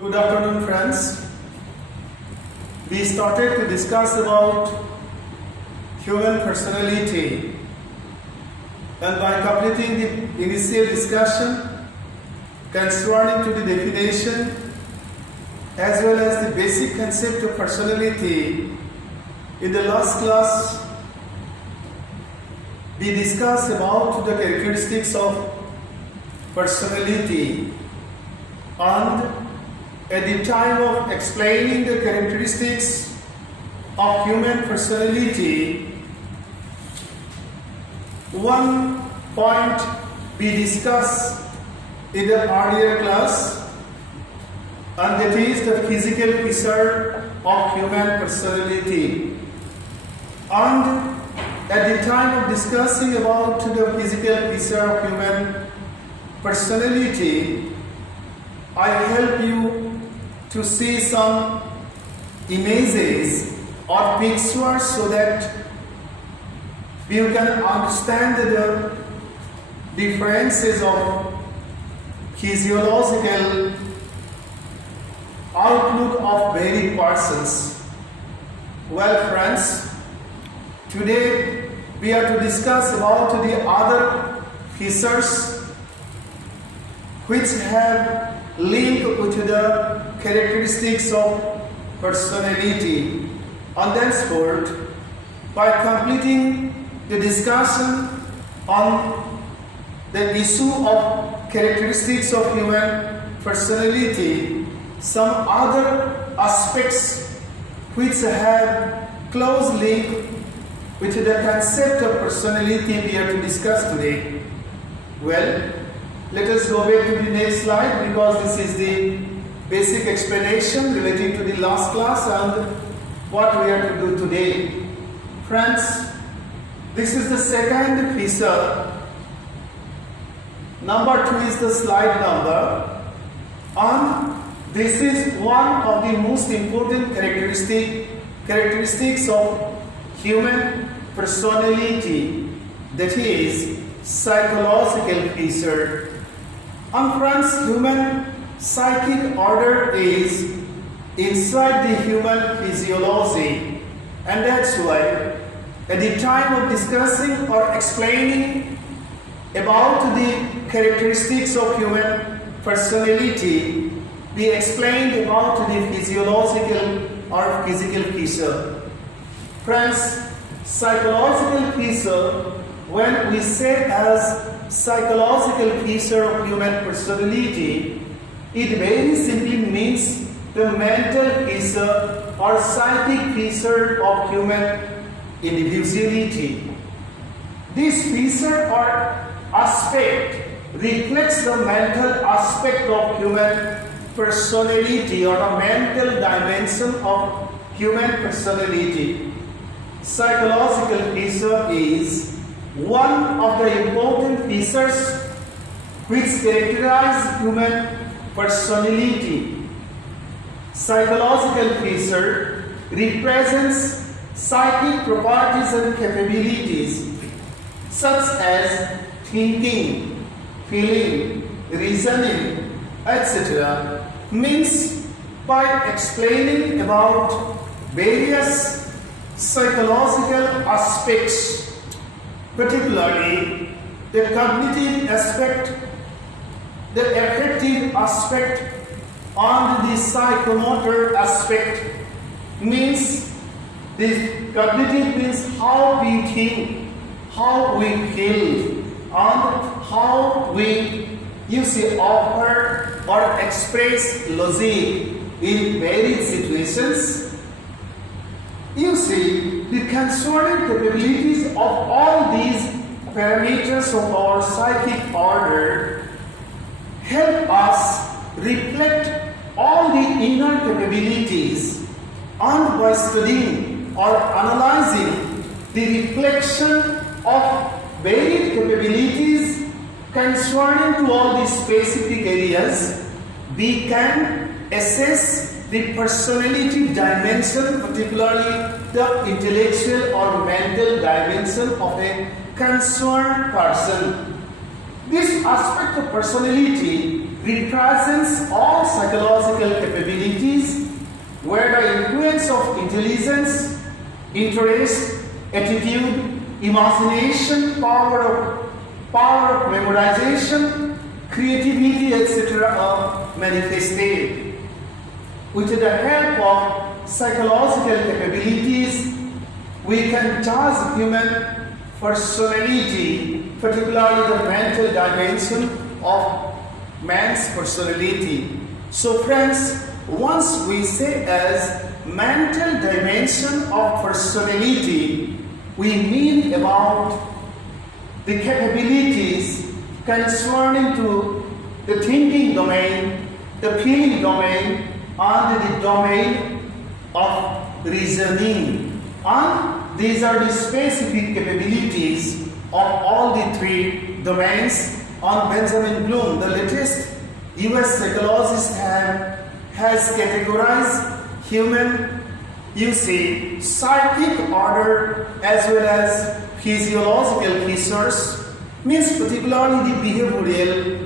Good afternoon, friends. We started to discuss about human personality, and by completing the initial discussion concerning to the definition as well as the basic concept of personality, in the last class we discussed about the characteristics of personality, and at the time of explaining the characteristics of human personality, one point we discussed in the earlier class, and that is the physical feature of human personality. And at the time of discussing about the physical feature of human personality, I help you to see some images or pictures so that you can understand the differences of physiological outlook of varied persons. Well, friends, today we are to discuss about the other features which have link with the characteristics of personality, and thenceforth, by completing the discussion on the issue of characteristics of human personality, some other aspects which have close link with the concept of personality we are to discuss today. Well, let us go back to the next slide, because this is the basic explanation relating to the last class and what we are to do today. Friends, this is the second feature. Number 2 is the slide number, and this is one of the most important characteristics of human personality, that is psychological feature. And friends, human psychic order is inside the human physiology, and that's why at the time of discussing or explaining about the characteristics of human personality, we explained about the physiological or physical feature. Friends, psychological feature, when we say as psychological feature of human personality, it very simply means the mental feature or psychic feature of human individuality. This feature or aspect reflects the mental aspect of human personality or a mental dimension of human personality. Psychological feature is one of the important features which characterize human personality. Psychological feature represents psychic properties and capabilities such as thinking, feeling, reasoning, etc. Means by explaining about various psychological aspects, particularly the cognitive aspect, the affective aspect, and the psychomotor aspect. Means this cognitive means how we think, how we feel, and how we offer or express logic in varied situations. The concerning capabilities of all these parameters of our psychic order help us reflect all the inner capabilities, and by studying or analyzing the reflection of varied capabilities concerning to all these specific areas, we can assess the personality dimension, particularly the intellectual or mental dimension of a concerned person. This aspect of personality represents all psychological capabilities intelligence, interest, attitude, imagination, power of memorization, creativity, etc. are manifested. With the help of psychological capabilities, we can judge human personality, particularly the mental dimension of man's personality. So friends, once we say as mental dimension of personality, we mean about the capabilities concerning to the thinking domain, the feeling domain, and the domain of reasoning. And these are the specific capabilities of all the three domains. On Benjamin Bloom, the latest US psychologist has categorized human, psychic order as well as physiological features, means particularly the behavioral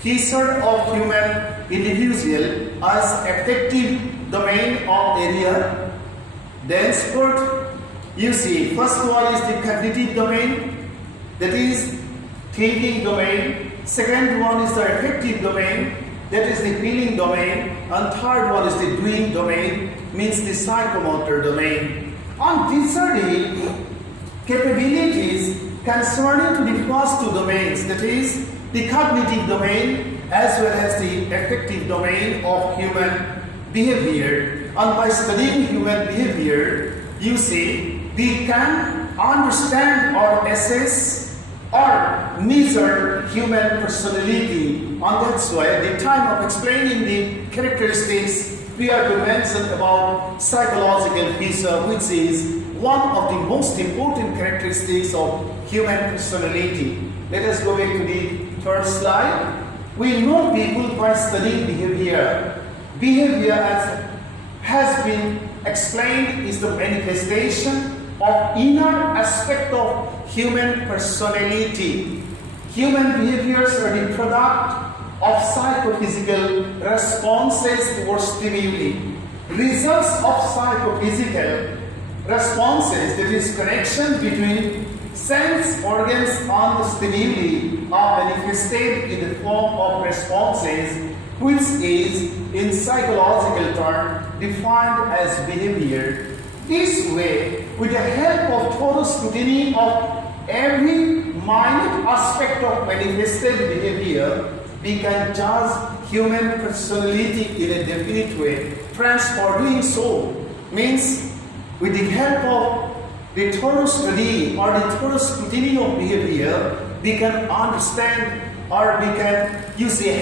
feature of human individual as affective domain of area. Then first one is the cognitive domain, that is thinking domain. Second one is the affective domain, that is the feeling domain. And third one is the doing domain, means the psychomotor domain. And these are the capabilities concerning to the first two domains, that is the cognitive domain as well as the affective domain of human behavior. And by studying human behavior, we can understand or assess or measure human personality. And that's why at the time of explaining the characteristics, we are to mention about psychological feature, which is one of the most important characteristics of human personality. Let us go back to the third slide. We know people by studying behavior. Behavior, as has been explained, is the manifestation of inner aspect of human personality. Human behaviors are the product of psychophysical responses towards stimuli. Results of psychophysical responses, that is connection between sense organs and the stimuli, are manifested in the form of responses, which is in psychological term defined as behavior. This way, with the help of thorough scrutiny of every minute aspect of manifested behavior, we can judge human personality in a definite way. Friends, for doing so means with the help of the thorough study or the thorough scrutiny of behavior, we can understand or we can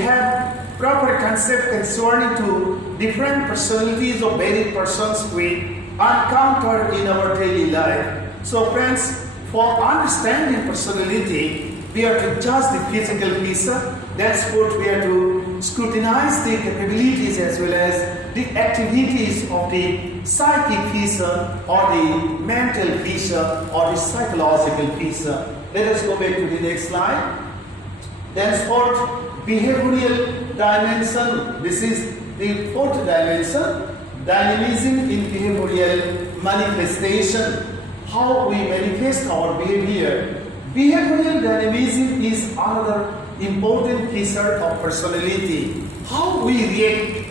have proper concept concerning to different personalities of varied persons we encounter in our daily life. So friends, for understanding personality, we are to judge the physical feature. That's what we are to scrutinize the capabilities as well as the activities of the psychic feature or the mental feature or the psychological feature. Let us go back to the next slide. Then fourth, behavioral dimension. This is the fourth dimension, dynamism in behavioral manifestation. How we manifest our behavior. Behavioral dynamism is another important feature of personality. How we react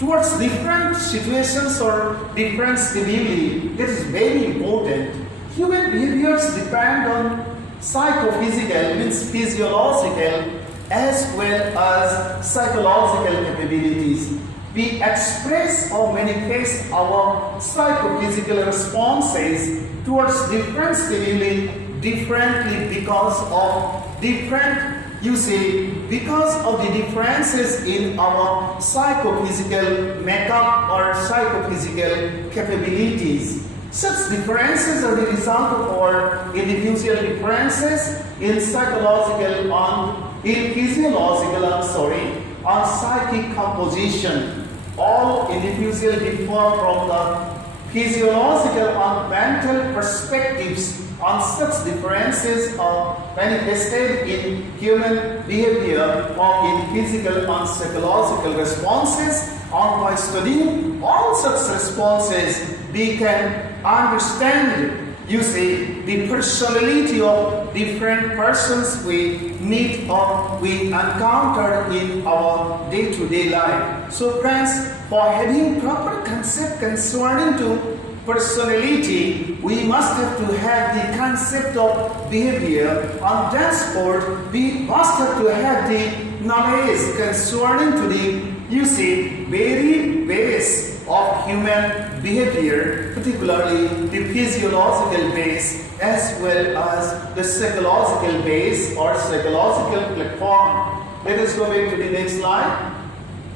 towards different situations or different stimuli, that is very important. Human behaviors depend on psychophysical, means physiological, as well as psychological capabilities. We express or manifest our psychophysical responses towards different stimuli differently because of the differences in our psychophysical makeup or psychophysical capabilities. Such differences are the result of our individual differences in psychological and psychic composition. All individuals differ from the physiological and mental perspectives on such differences are manifested in human behavior or in physical and psychological responses. And by studying all such responses, we can understand, you see, the personality of different persons we meet or we encounter in our day-to-day life. So friends, for having proper concept concerning to personality, we must have to have the concept of behavior, and thenceforth we must have to have the knowledge concerning to the, you see, very base of human behavior, particularly the physiological base as well as the psychological base or psychological platform. Let us go back to the next slide.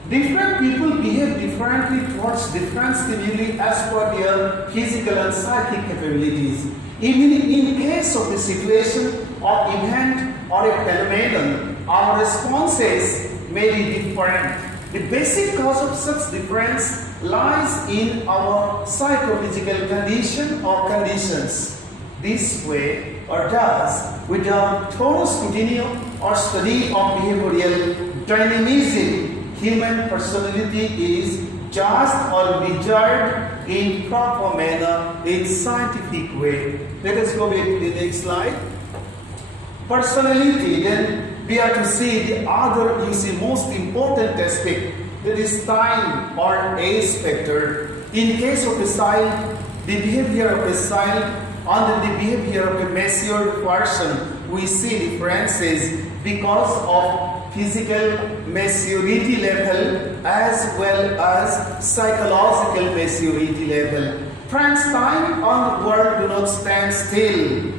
Different people behave differently towards different stimuli as per their physical and psychic capabilities. Even in case of the situation of event or a phenomenon, our responses may be different. The basic cause of such difference lies in our psychophysical condition or conditions. This way, or thus, with a thorough scrutiny or study of behavioral dynamism, human personality is judged or measured in proper manner in scientific way. Let us go back to the next slide. Personality, then we are to see the other, you see, most important aspect, that is time or age factor. In case of a child, the behavior of a child and the behavior of a mature person, we see differences because of physical maturity level as well as psychological maturity level. Friends, time and the world do not stand still.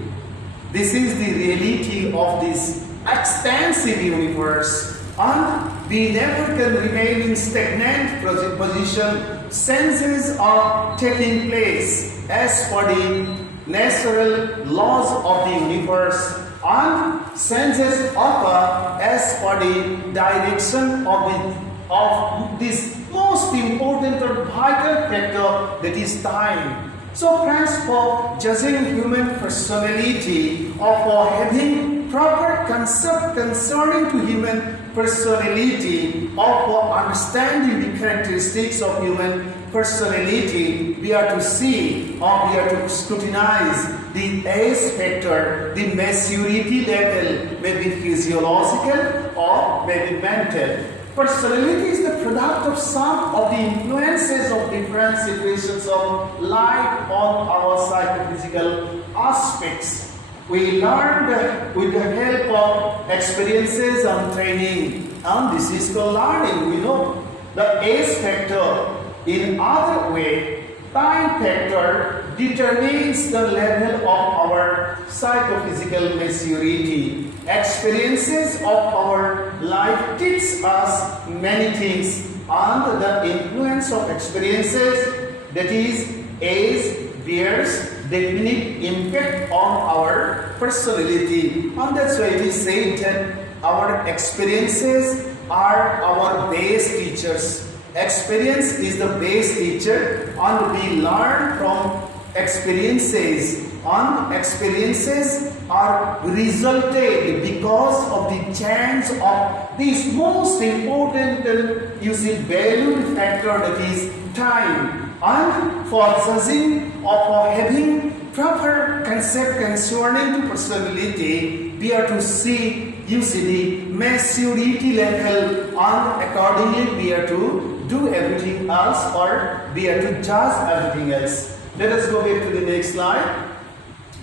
This is the reality of this extensive universe, and we never can remain in stagnant position. Changes are taking place as per the natural laws of the universe, and changes occur as per the direction of this most important or vital factor, that is time. So friends, for judging human personality or for having proper concept concerning to human personality or for understanding the characteristics of human personality, we are to see or we are to scrutinize the age factor, the maturity level, maybe physiological or maybe mental. Personality is the product of some of the influences of different situations of life on our psychophysical aspects. We learned with the help of experiences and training, and this is called learning. We know the age factor. In other way, time factor determines the level of our psychophysical maturity. Experiences of our life teach us many things, and the influence of experiences, that is age, bears definite impact on our personality. And that's why it is said that our experiences are our base teachers. Experience is the base teacher, and we learn from experiences, and experiences are resulted because of the change of this most important valued factor, that is time. And for judging or for having proper concept concerning to personality, we are to see the maturity level, and accordingly we are to do everything else or we are to judge everything else. Let us go back to the next slide.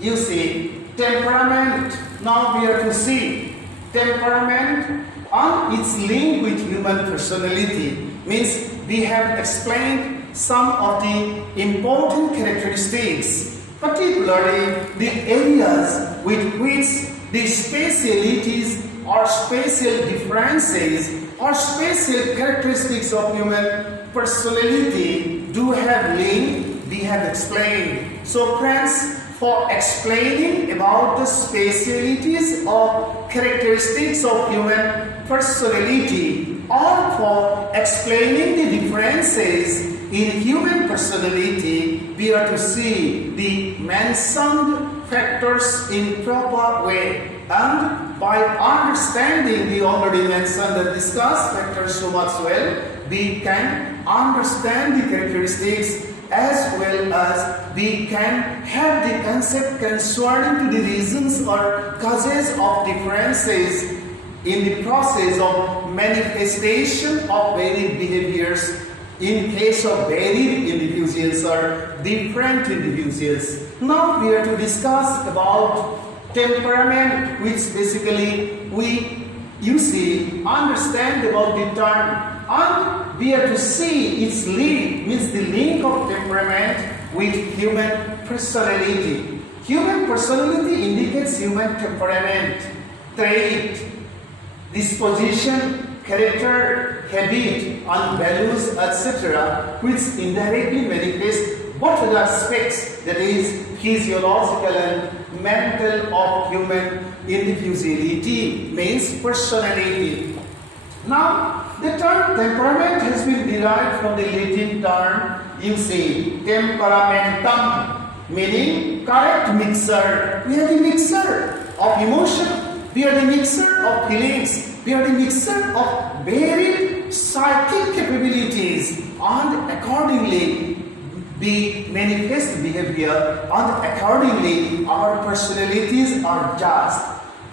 You see temperament. Now we are to see temperament and its link with human personality. Means we have explained some of the important characteristics, particularly the areas with which the specialities or special differences or special characteristics of human personality do have link, we have explained. So friends, for explaining about the specialities or characteristics of human personality, or for explaining the differences in human personality, we are to see the mentioned factors in proper way. And by understanding the already mentioned and discussed factors so much well, we can understand the characteristics as well as we can have the concept concerning to the reasons or causes of differences in the process of manifestation of varied behaviors in case of varied individuals or different individuals. Now we are to discuss about temperament, which basically understand about the term, and we are to see its link, means the link of temperament with human personality. Human personality indicates human temperament, trait, disposition, character, habit, and values, etc., which indirectly manifest both the aspects, that is, physiological and mental of human individuality, means personality. Now, the term temperament has been derived from the Latin term, temperamentum, meaning correct mixer. We are the mixer of emotion, we are the mixer of feelings, we are the mixer of varied psychic capabilities, and accordingly we manifest behavior, and accordingly our personalities are judged.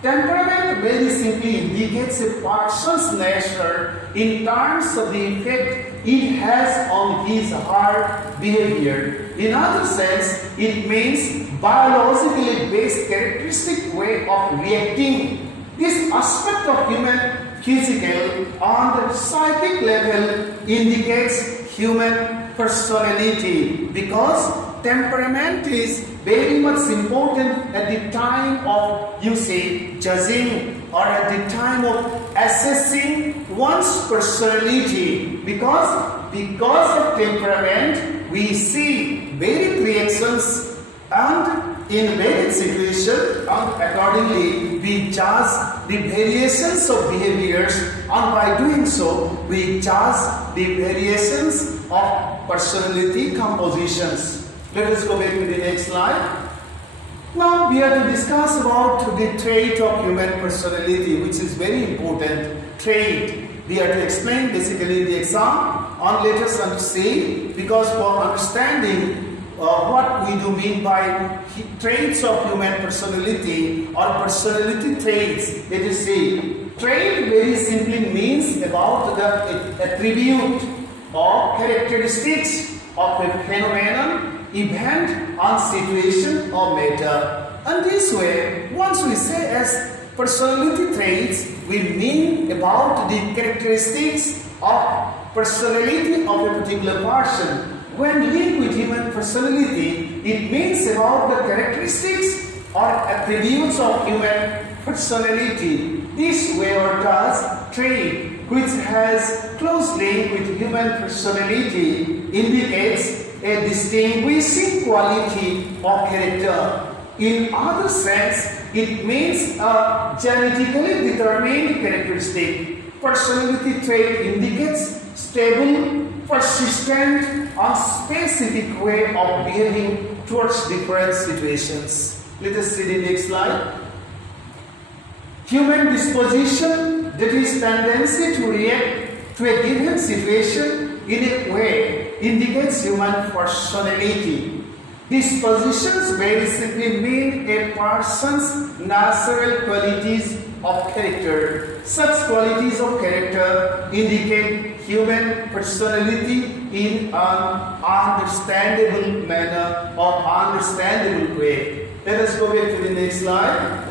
Temperament very simply indicates a person's nature in terms of the effect it has on his or her behavior. In other sense, it means biologically based characteristic way of reacting. This aspect of human physical and psychic level indicates human personality, because temperament is very much important at the time of judging or at the time of assessing one's personality, because of temperament we see varied reactions and in varied situations, and accordingly we judge the variations of behaviors, and by doing so we judge the variations of personality compositions. Let us go back to the next slide. Now we are to discuss about the trait of human personality, which is very important trait. We are to explain basically the exam, and let us see, because for understanding what we do mean by traits of human personality or personality traits, let us see. Trait very simply means about the attribute or characteristics of a phenomenon, event, and situation or matter. And this way, once we say as personality traits, we mean about the characteristics of personality of a particular person. When linked with human personality, it means about the characteristics or attributes of human personality. This way or thus trait, which has close link with human personality, indicates a distinguishing quality of character. In other sense, it means a genetically determined characteristic. Personality trait indicates stable, persistent, and specific way of behaving towards different situations. Let us see the next slide. Human disposition, that is tendency to react to a given situation in a way, indicates human personality. Dispositions very simply mean a person's natural qualities of character. Such qualities of character indicate human personality in an understandable manner or understandable way. Let us go back to the next slide.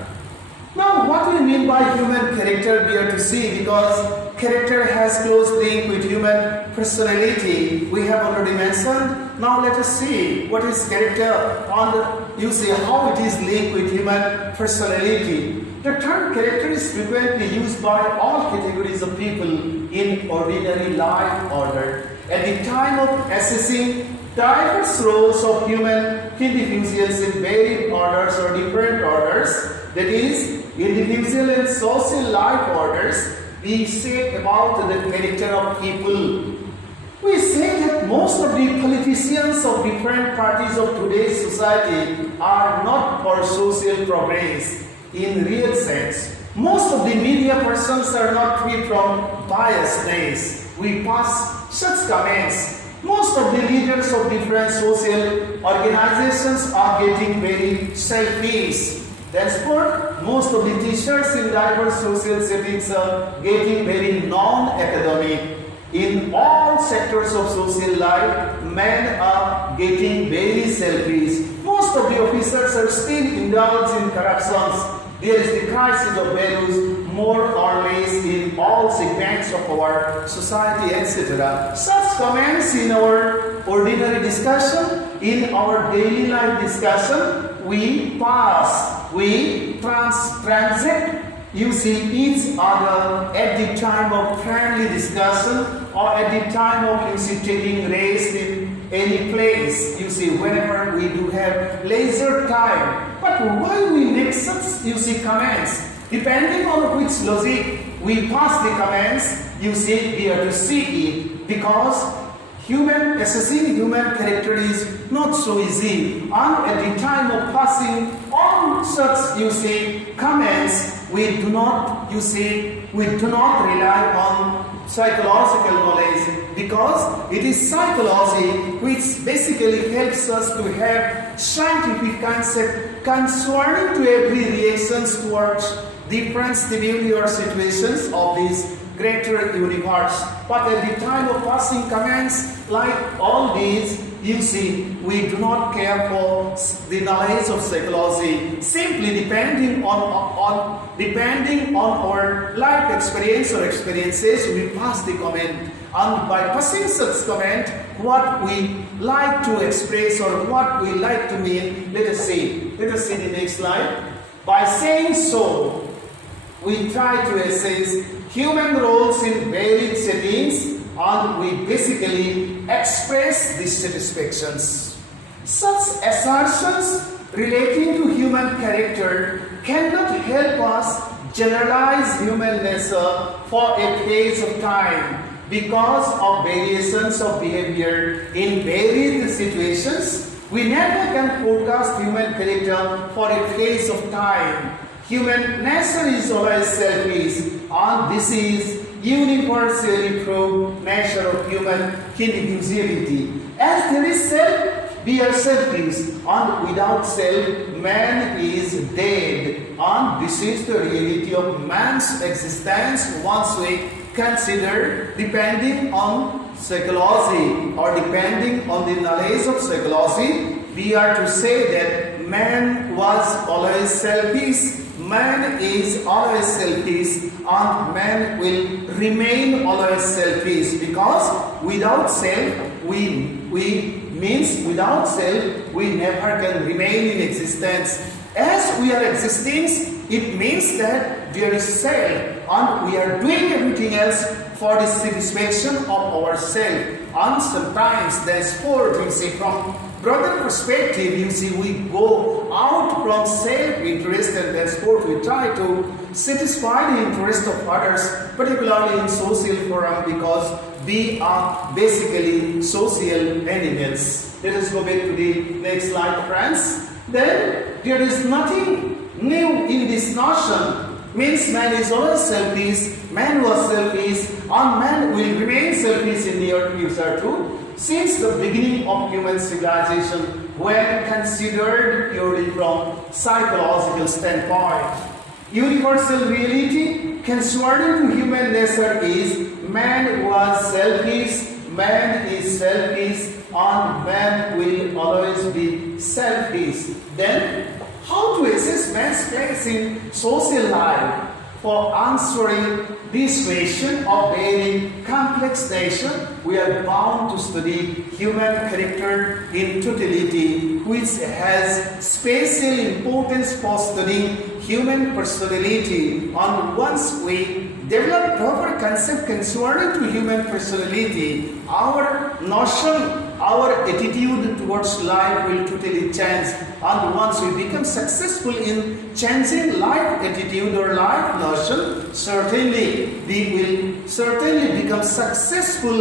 Now, what we mean by human character we are to see, because character has close link with human personality. We have already mentioned. Now let us see what is character and you see how it is linked with human personality. The term character is frequently used by all categories of people in ordinary life order. At the time of assessing diverse roles of human individuals in varied orders or different orders, that is, individual and social life orders, we say about the character of people? We say that most of the politicians of different parties of today's society are not for social progress in real sense. Most of the media persons are not free from biasness. We pass such comments. Most of the leaders of different social organizations are getting very selfish. Therefore, most of the teachers in diverse social settings are getting very non-academic. In all sectors of social life, men are getting very selfish. Most of the officers are still indulged in corruptions. There is the crisis of values more or less in all segments of our society, etc. Such comments in our ordinary discussion, in our daily life discussion, we pass, we transact, you see, each other at the time of friendly discussion or at the time of, you see, taking rest in any place, you see, whenever we do have leisure time. But why we make such, you see, comments? Depending on which logic we pass the comments, you see, we have to see it, because assessing human character is not so easy. And at the time of passing on such, you see, comments, we do not rely on psychological knowledge, because it is psychology which basically helps us to have scientific concept concerning to every reactions towards different stimuli or situations of this greater universe. But at the time of passing comments like all these, you see, we do not care for the knowledge of psychology. Simply depending on our life experience or experiences, we pass the comment. And by passing such comment, what we like to express or what we like to mean, let us see the next slide. By saying so, we try to assess human roles in varied settings, and we basically express these satisfactions. Such assertions relating to human character cannot help us generalize human nature for a phase of time because of variations of behavior in varied situations. We never can forecast human character for a phase of time. Human nature is always selfish, and this is universally proved nature of human individuality. As there is self, we are selfish, and without self, man is dead. And this is the reality of man's existence once we consider, depending on psychology or depending on the knowledge of psychology, we are to say that man was always selfish. Man is always selfish, and man will remain always selfish, because without self without self we never can remain in existence. As we are existing, it means that there is self, and we are doing everything else for the satisfaction of ourself. And sometimes therefore, you see, from broader perspective, you see, we go out from self-interest, and therefore we try to satisfy the interest of others, particularly in social forum, because we are basically social animals. Let us go back to the next slide, friends. Then there is nothing new in this notion. Means man is always selfish, man was selfish, and man will remain selfish in the near future too. Since the beginning of human civilization, when considered purely from psychological standpoint, universal reality concerning to human nature is man was selfish, man is selfish, and man will always be selfish. Then, how to assess man's place in social life? For answering this question of very complex nature, we are bound to study human character in totality, which has special importance for studying human personality. And once we develop proper concept concerning to human personality, our notion our attitude towards life will totally change. And once we become successful in changing life attitude or life notion, certainly we will certainly become successful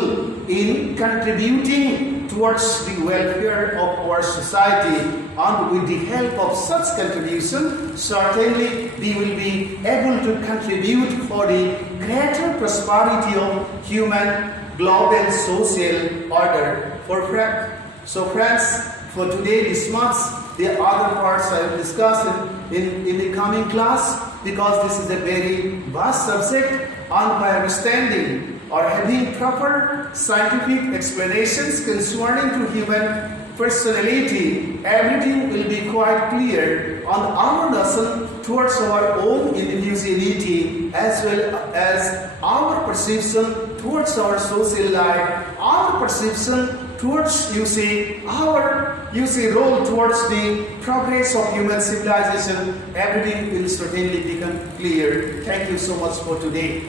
in contributing towards the welfare of our society. And with the help of such contribution, certainly we will be able to contribute for the greater prosperity of human global social order. So friends, for today this much. The other parts I will discuss in the coming class, because this is a very vast subject, and by understanding or having proper scientific explanations concerning to human personality, everything will be quite clear on our notion towards our own individuality, as well as our perception towards our social life, our perception towards, our role towards the progress of human civilization. Everything will certainly become clear. Thank you so much for today.